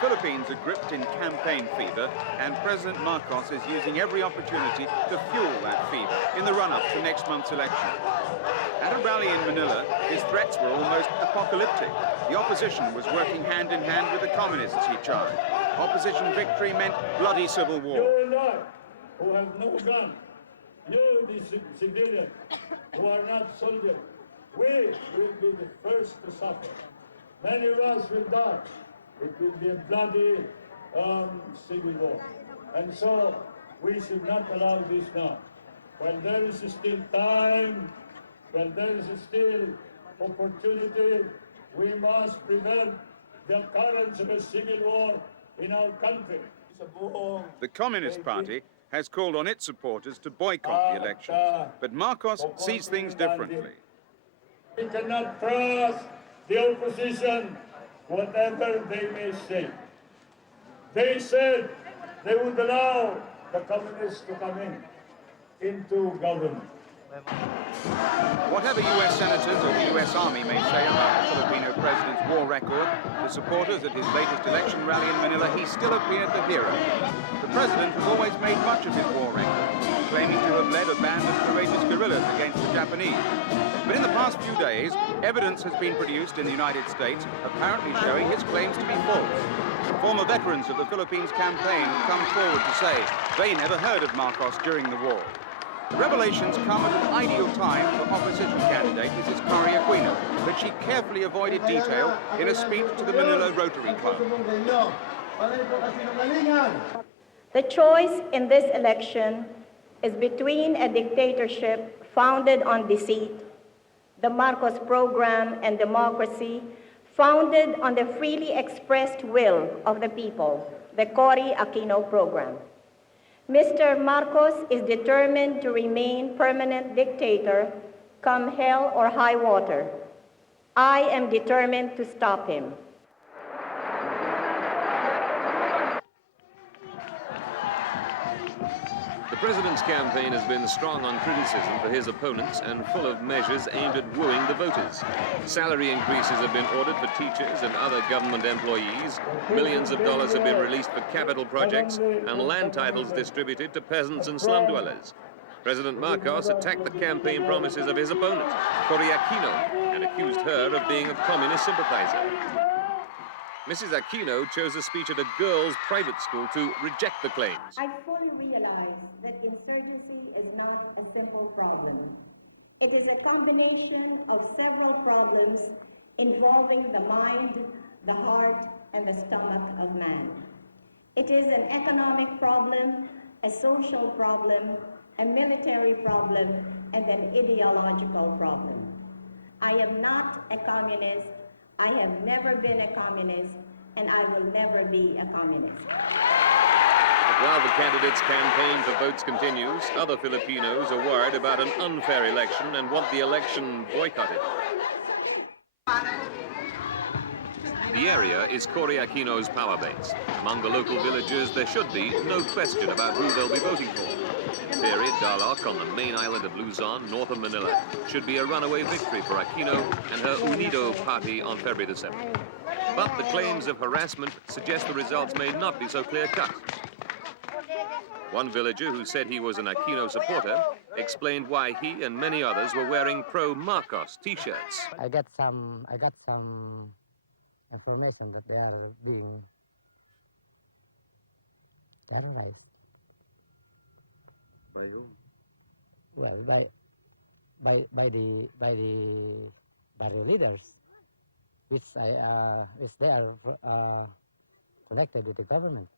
Philippines are gripped in campaign fever, and President Marcos is using every opportunity to fuel that fever in the run-up to next month's election. At a rally in Manila, his threats were almost apocalyptic. The opposition was working hand in hand with the communists, he charged. Opposition victory meant bloody civil war. You and I, who have no gun, you, the civilians, who are not soldiers, we will be the first to suffer. Many of us will die. It will be a bloody civil war. And so we should not allow this now. While there is still time, while there is still opportunity, we must prevent the occurrence of a civil war in our country. The Communist Party has called on its supporters to boycott the elections, but Marcos sees things differently. We cannot trust the opposition, whatever they may say. They said they would allow the communists to come into government. Whatever U.S. senators or the U.S. Army may say about the Filipino president's war record, the supporters at his latest election rally in Manila, he still appeared the hero. The president has always made much of his war record, claiming to have led a band of courageous guerrillas against the Japanese. But in the past few days, evidence has been produced in the United States apparently showing his claims to be false. Former veterans of the Philippines campaign have come forward to say they never heard of Marcos during the war. The revelations come at an ideal time for opposition candidate Mrs. Cory Aquino, but she carefully avoided detail in a speech to the Manila Rotary Club. The choice in this election is between a dictatorship founded on deceit, the Marcos program, and democracy founded on the freely expressed will of the people, the Cory Aquino program. Mr. Marcos is determined to remain permanent dictator, come hell or high water. I am determined to stop him. The president's campaign has been strong on criticism for his opponents and full of measures aimed at wooing the voters. Salary increases have been ordered for teachers and other government employees. Millions of dollars have been released for capital projects and land titles distributed to peasants and slum dwellers. President Marcos attacked the campaign promises of his opponent, Cory Aquino, and accused her of being a communist sympathizer. Mrs. Aquino chose a speech at a girls' private school to reject the claims. I fully realize that insurgency is not a simple problem. It is a combination of several problems involving the mind, the heart, and the stomach of man. It is an economic problem, a social problem, a military problem, and an ideological problem. I am not a communist. I have never been a communist, and I will never be a communist. But while the candidate's campaign for votes continues, other Filipinos are worried about an unfair election and want the election boycotted. The area is Cory Aquino's power base. Among the local villagers, there should be no question about who they'll be voting for. Ferry Darloc on the main island of Luzon, north of Manila, should be a runaway victory for Aquino and her Unido party on February the 7th. But the claims of harassment suggest the results may not be so clear-cut. One villager who said he was an Aquino supporter explained why he and many others were wearing pro-Marcos t-shirts. I got some information that they are being terrorized. By whom? Well, by the barrio leaders, which they are connected with the government.